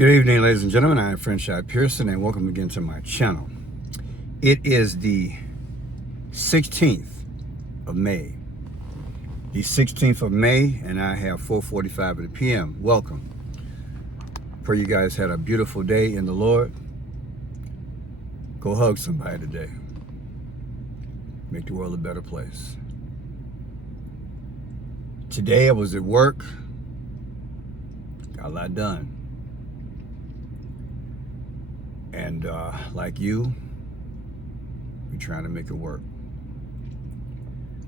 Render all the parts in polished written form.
Good evening, ladies and gentlemen. I am Frenchai Pearson, and welcome again to my channel. It is the 16th of May. The 16th of May, and I have 4:45 p.m. Welcome. Pray you guys had a beautiful day in the Lord. Go hug somebody today. Make the world a better place. Today I was at work. Got a lot done. And like you, we're trying to make it work.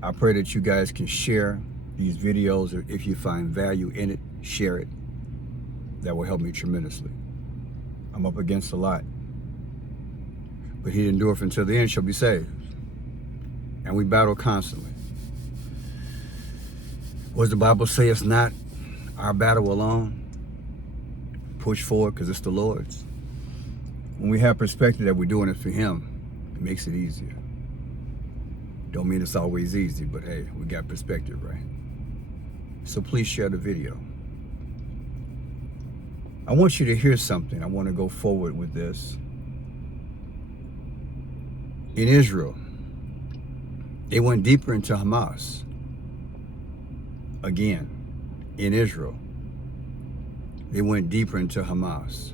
I pray that you guys can share these videos, or if you find value in it, share it. That will help me tremendously. I'm up against a lot. But he endureth until the end shall be saved. And we battle constantly. What does the Bible say? It's not our battle alone. Push forward because it's the Lord's. When we have perspective that we're doing it for Him, it makes it easier. Don't mean it's always easy, but hey, we got perspective, right? So please share the video. I want you to hear something. I want to go forward with this. In Israel, they went deeper into Hamas. Again, in Israel, they went deeper into Hamas.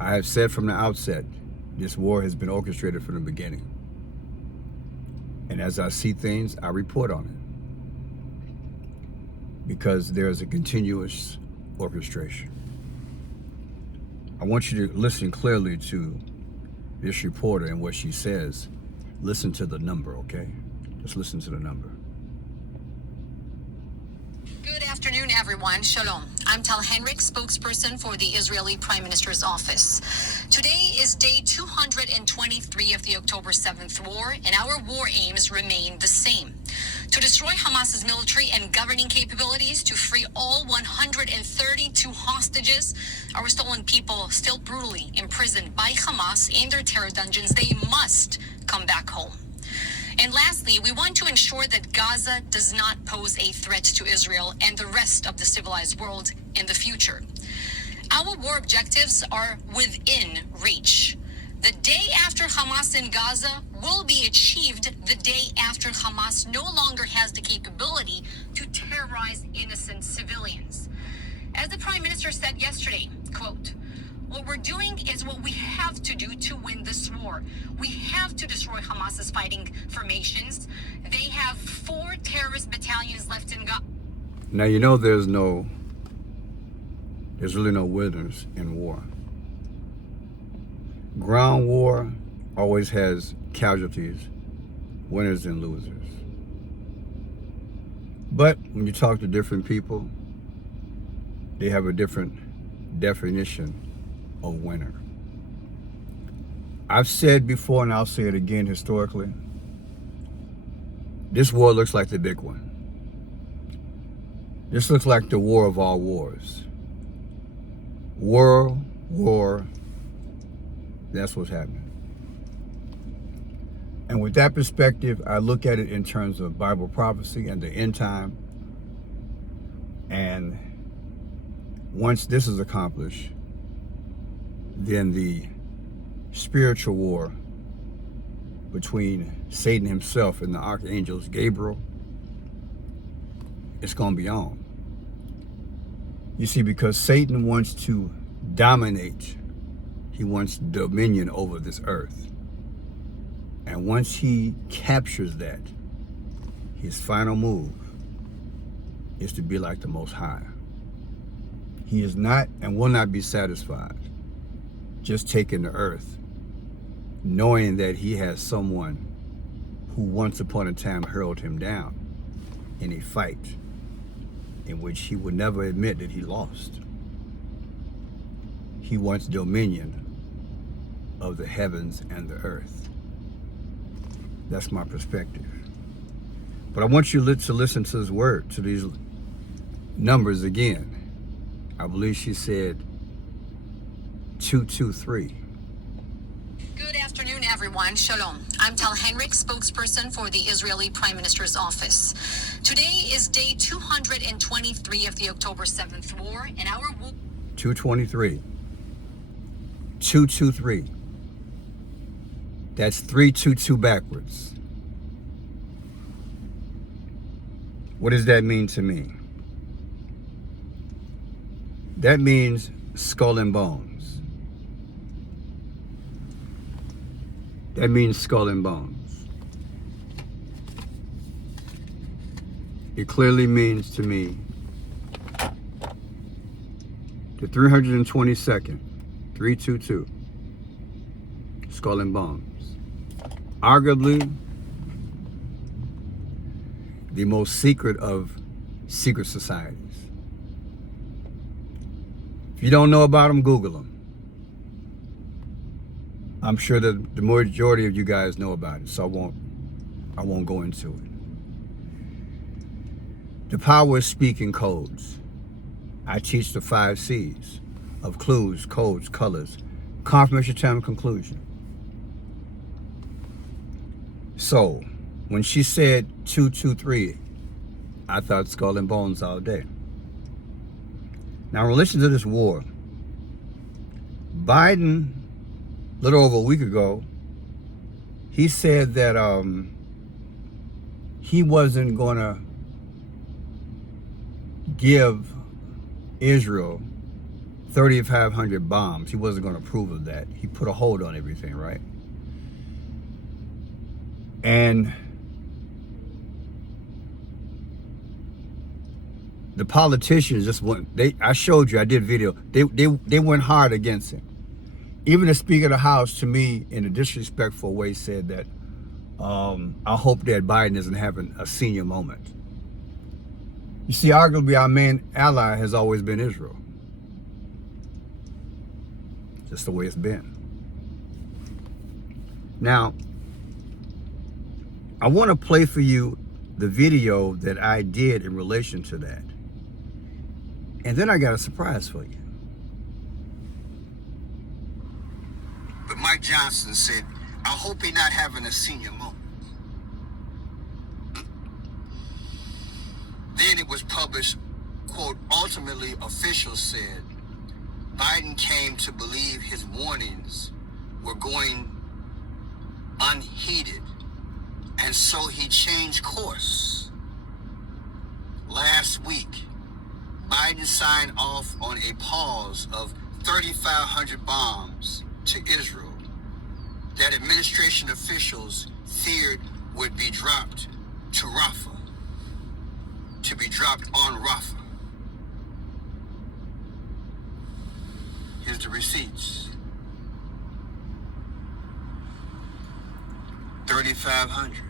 I have said from the outset, this war has been orchestrated from the beginning. And as I see things, I report on it. Because there is a continuous orchestration. I want you to listen clearly to this reporter and what she says. Listen to the number, okay? Just listen to the number. Good afternoon, everyone. Shalom. I'm Tal Henrik, spokesperson for the Israeli Prime Minister's office. Today is day 223 of the October 7th war, and our war aims remain the same. To destroy Hamas's military and governing capabilities, to free all 132 hostages, our stolen people still brutally imprisoned by Hamas in their terror dungeons. They must come back home. And lastly, we want to ensure that Gaza does not pose a threat to Israel and the rest of the civilized world in the future. Our war objectives are within reach. The day after Hamas in Gaza will be achieved the day after Hamas no longer has the capability to terrorize innocent civilians. As the Prime Minister said yesterday, quote, "What we're doing is what we have to do to win this war. We have to destroy Hamas's fighting formations. They have 4 terrorist battalions left in Gaza." Now, you know there's really no winners in war. Ground war always has casualties, winners and losers. But when you talk to different people, they have a different definition of winner. I've said before, and I'll say it again historically, this war looks like the big one. This looks like the war of all wars. World War, that's what's happening. And with that perspective, I look at it in terms of Bible prophecy and the end time. And once this is accomplished, then the spiritual war between Satan himself and the archangels Gabriel, it's going to be on. You see, because Satan wants to dominate, he wants dominion over this earth. And once he captures that, his final move is to be like the Most High. He is not and will not be satisfied just taking the earth, knowing that he has someone who once upon a time hurled him down in a fight in which he would never admit that he lost. He wants dominion of the heavens and the earth. That's my perspective. But I want you to listen to his word, to these numbers again. I believe she said 223. Good afternoon, everyone. Shalom. I'm Tal Henrik, spokesperson for the Israeli Prime Minister's office. Today is day 223 of the October 7th war, and our war... 223. 223. That's 322 backwards. What does that mean to me? That means skull and bones. That means skull and bones. It clearly means to me the 322nd, 322, skull and bones. Arguably the most secret of secret societies. If you don't know about them, Google them. I'm sure that the majority of you guys know about it, so I won't go into it. The power is speaking codes. I teach the 5 C's of clues, codes, colors, confirmation, time, conclusion. So, when she said 223, I thought skull and bones all day. Now, in relation to this war, Biden, a little over a week ago, he said that he wasn't going to give Israel 3,500 bombs. He wasn't going to approve of that. He put a hold on everything, right? And the politicians just went, I showed you, I did video, they went hard against him. Even the Speaker of the House, to me, in a disrespectful way, said that I hope that Biden isn't having a senior moment. You see, arguably our main ally has always been Israel. Just the way it's been. Now, I want to play for you the video that I did in relation to that. And then I got a surprise for you. But Mike Johnson said, I hope he's not having a senior moment. Then it was published, quote, ultimately officials said Biden came to believe his warnings were going unheeded, and so he changed course. Last week, Biden signed off on a pause of 3,500 bombs to Israel that administration officials feared would be dropped to Rafah, to be dropped on Rafah. Here's the receipts. 3,500.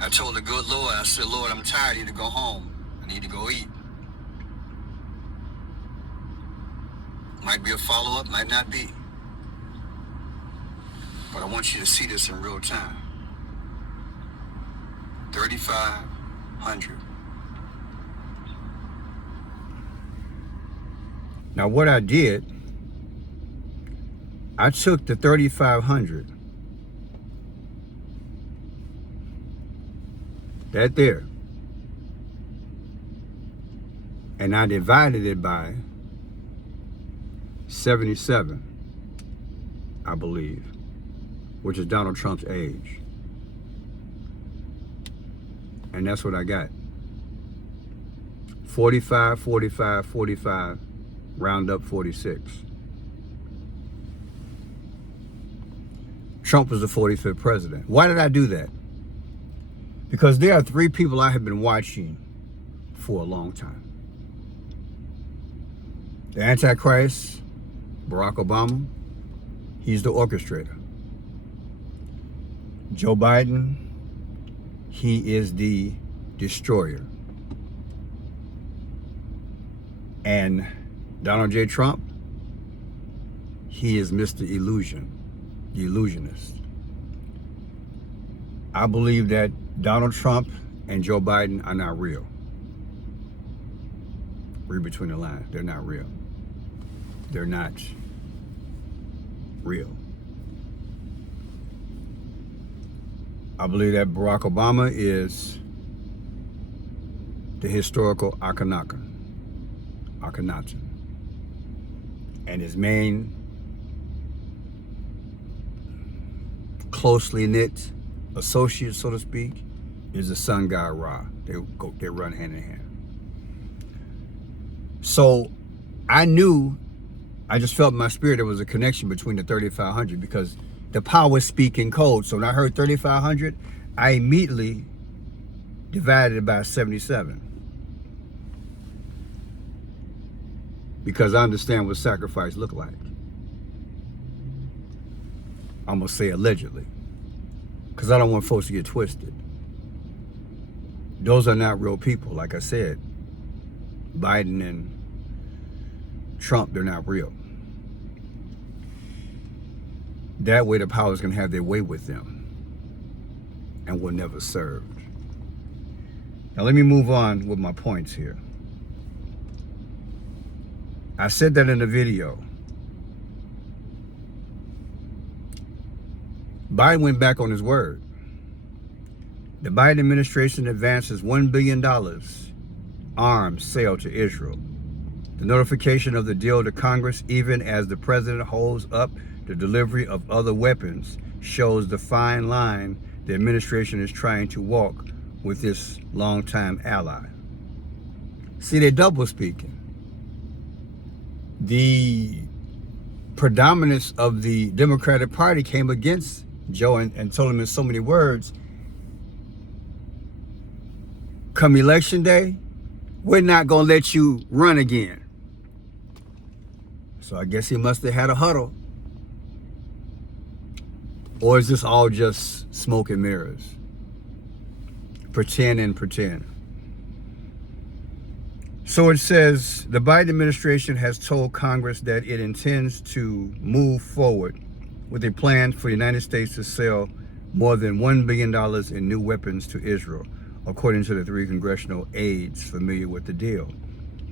I told the good Lord, I said, Lord, I'm tired, I need to go home. I need to go eat. Might be a follow-up, might not be. But I want you to see this in real time. 3,500. Now, what I did, I took the 3,500, that there, and I divided it by 77, I believe, which is Donald Trump's age. And that's what I got. 45, 45, 45, round up 46. Trump was the 45th president. Why did I do that? Because there are 3 people I have been watching for a long time. The Antichrist, Barack Obama, he's the orchestrator. Joe Biden, he is the destroyer. And Donald J. Trump, he is Mr. Illusion, the illusionist. I believe that Donald Trump and Joe Biden are not real. Read between the lines. They're not real. They're not real. I believe that Barack Obama is the historical Akhenaten. And his main closely knit associate, so to speak, is the sun god Ra. They run hand in hand. So I just felt in my spirit there was a connection between the 3500 because the powers speak in code. So when I heard 3500, I immediately divided it by 77. Because I understand what sacrifice look like. I'm gonna say allegedly. Because I don't want folks to get twisted. Those are not real people. Like I said, Biden and Trump, they're not real. That way the powers can have their way with them and will never serve. Now let me move on with my points here. I said that in the video. Biden went back on his word. The Biden administration advances $1 billion arms sale to Israel. The notification of the deal to Congress, even as the president holds up the delivery of other weapons, shows the fine line the administration is trying to walk with this longtime ally. See, they're double speaking. The predominance of the Democratic Party came against Joe and told him in so many words, come election day, we're not going to let you run again. So I guess he must have had a huddle. Or is this all just smoke and mirrors? Pretend. So it says, the Biden administration has told Congress that it intends to move forward with a plan for the United States to sell more than $1 billion in new weapons to Israel, according to the 3 congressional aides familiar with the deal.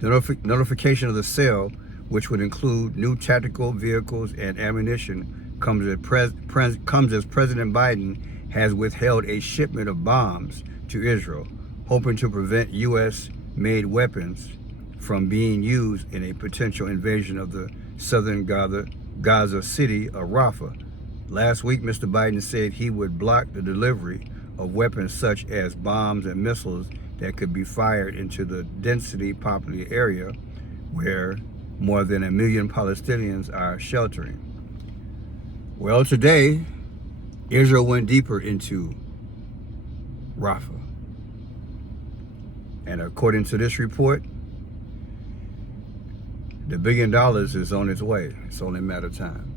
The notification of the sale, which would include new tactical vehicles and ammunition, comes as President Biden has withheld a shipment of bombs to Israel, hoping to prevent U.S.-made weapons from being used in a potential invasion of the southern Gaza city of Rafah. Last week, Mr. Biden said he would block the delivery of weapons such as bombs and missiles that could be fired into the densely populated area where more than 1 million Palestinians are sheltering. Well, today, Israel went deeper into Rafah. And according to this report, the $1 billion is on its way. It's only a matter of time.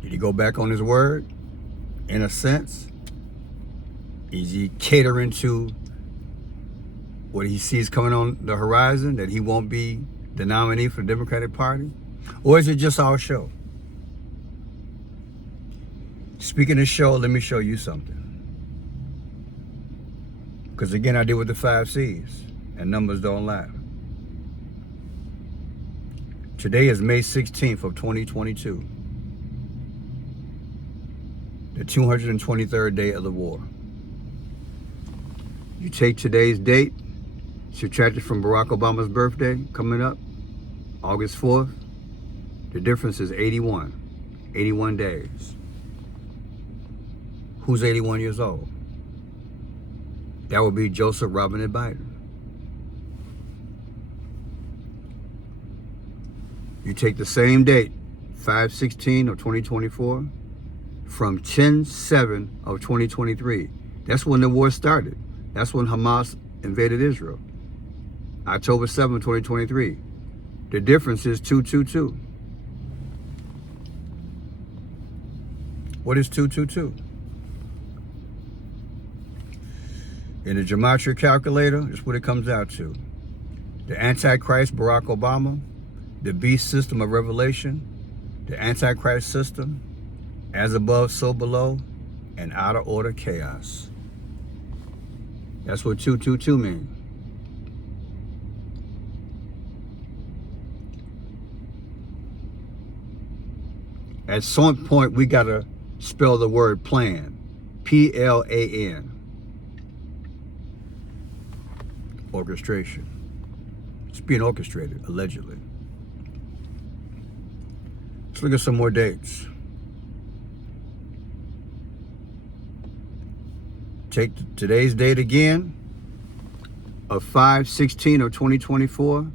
Did he go back on his word? In a sense? Is he catering to what he sees coming on the horizon, that he won't be the nominee for the Democratic Party? Or is it just all show? Speaking of show, let me show you something. Because again, I deal with the 5 C's, and numbers don't lie. Today is May 16th of 2022. The 223rd day of the war. You take today's date, subtract it from Barack Obama's birthday coming up, August 4th. The difference is 81 days. Who's 81 years old? That would be Joseph Robinette Biden. You take the same date, 5/16 of 2024, from 10/7 of 2023. That's when the war started. That's when Hamas invaded Israel. October 7, 2023. The difference is 222. What is 222? In the gematria calculator, that's what it comes out to. The Antichrist, Barack Obama, the beast system of revelation, the Antichrist system, as above, so below, and out of order chaos. That's what 222 means. At some point, we got to spell the word plan. P-L-A-N. orchestration. It's being orchestrated, allegedly. Let's look at some more dates. Take today's date again of 5/16 of 2024.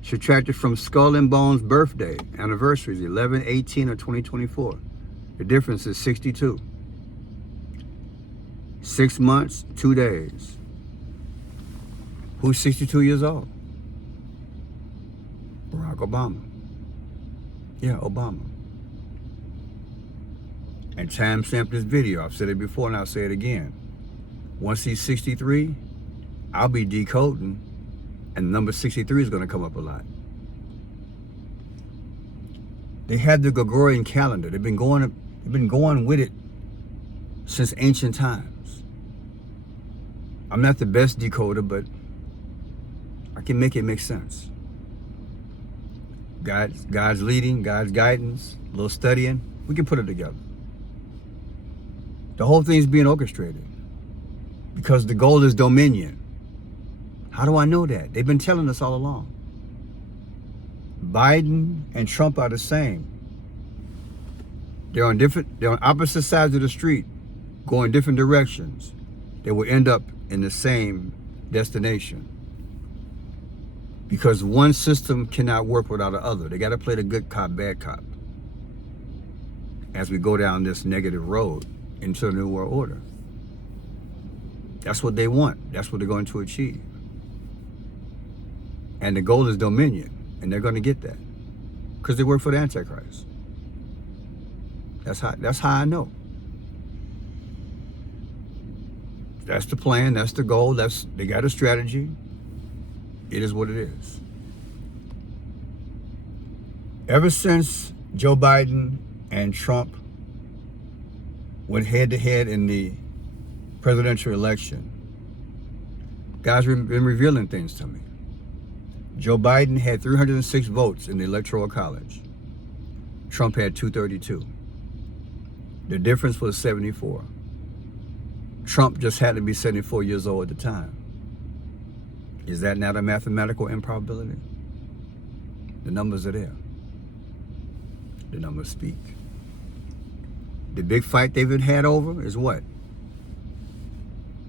Subtracted from Skull and Bones' birthday anniversaries, 11/18 of 2024. The difference is 62. 6 months, 2 days. Who's 62 years old? Barack Obama. Yeah, Obama. And timestamp this video. I've said it before and I'll say it again. Once he's 63, I'll be decoding, and number 63 is going to come up a lot. They had the Gregorian calendar. They've been going with it since ancient times. I'm not the best decoder, but I can make it make sense. God's leading, God's guidance, a little studying, we can put it together. The whole thing's being orchestrated because the goal is dominion. How do I know that? They've been telling us all along. Biden and Trump are the same. They're on opposite sides of the street, going different directions. They will end up in the same destination. Because one system cannot work without the other. They got to play the good cop, bad cop as we go down this negative road into the New World Order. That's what they want. That's what they're going to achieve. And the goal is dominion. And they're going to get that. Because they work for the Antichrist. That's how I know. That's the plan. That's the goal. They got a strategy. It is what it is. Ever since Joe Biden and Trump went head-to-head in the presidential election, God's been revealing things to me. Joe Biden had 306 votes in the Electoral College. Trump had 232. The difference was 74. Trump just had to be 74 years old at the time. Is that not a mathematical improbability? The numbers are there. The numbers speak. The big fight they've had over is what?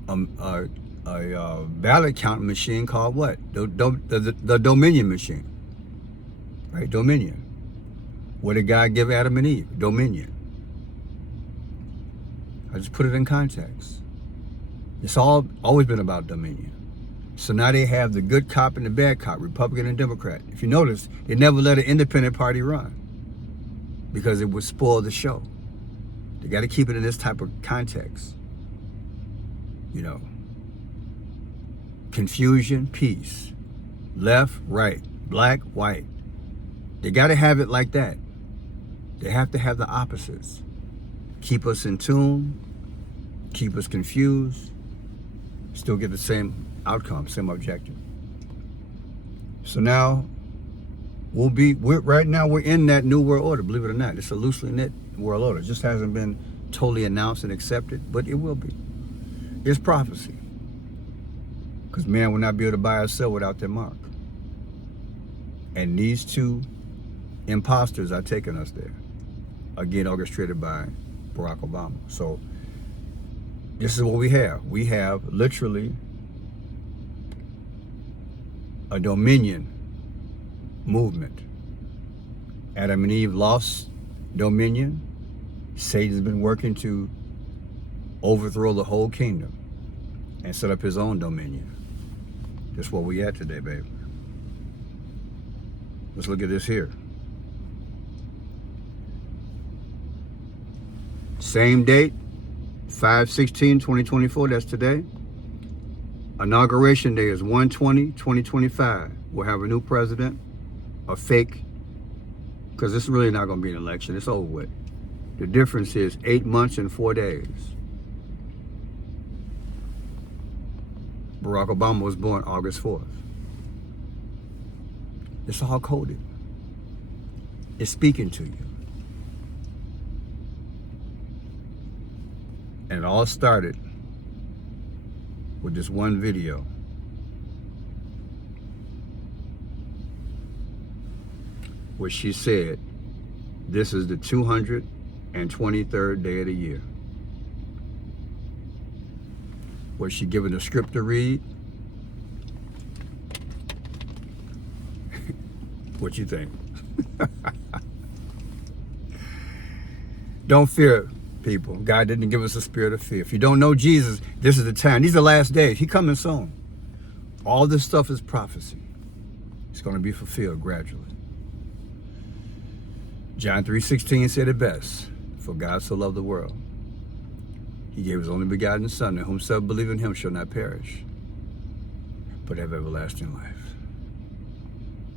A ballot counting machine called what? The Dominion machine. Right? Dominion. What did God give Adam and Eve? Dominion. I just put it in context. It's always been about dominion. So now they have the good cop and the bad cop, Republican and Democrat. If you notice, they never let an independent party run because it would spoil the show. They got to keep it in this type of context. You know, confusion, peace, left, right, black, white. They got to have it like that. They have to have the opposites. Keep us in tune, keep us confused, still get the same outcome, same objective. So now right now we're in that new world order, believe it or not. It's a loosely knit world order. It just hasn't been totally announced and accepted, but it will be. It's prophecy. Because man will not be able to buy or sell without their mark. And these two imposters are taking us there. Again, orchestrated by Barack Obama. So this is what we have. We have literally a dominion movement. Adam and Eve lost dominion. Satan's been working to overthrow the whole kingdom and set up his own dominion. That's where we at today, baby. Let's look at this here. Same date, 5/16/2024, that's today. Inauguration day is 1/20/2025. We'll have a new president, a fake, because this is really not going to be an election. It's over with. The difference is 8 months and 4 days. Barack Obama was born August 4th. It's all coded. It's speaking to you. And it all started with this one video where she said, this is the 223rd day of the year. Was she given a script to read? What you think? Don't fear, people. God didn't give us a spirit of fear. If you don't know Jesus, this is the time. These are the last days. He's coming soon. All this stuff is prophecy. It's going to be fulfilled gradually. John 3:16 said it best. For God so loved the world, he gave his only begotten Son, and whomsoever believe in him shall not perish, but have everlasting life.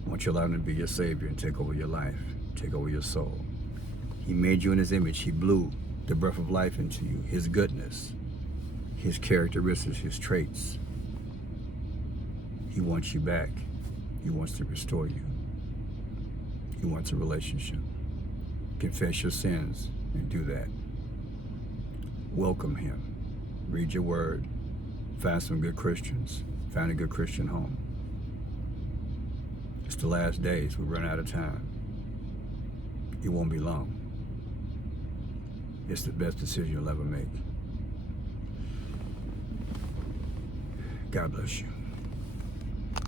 I want you to allow him to be your Savior and take over your life, take over your soul. He made you in his image. He blew the breath of life into you, his goodness, his characteristics, his traits. He wants you back. He wants to restore you. He wants a relationship. Confess your sins and do that. Welcome him. Read your word. Find some good Christians. Find a good Christian home. It's the last days. We run out of time. It won't be long. It's the best decision you'll ever make. God bless you.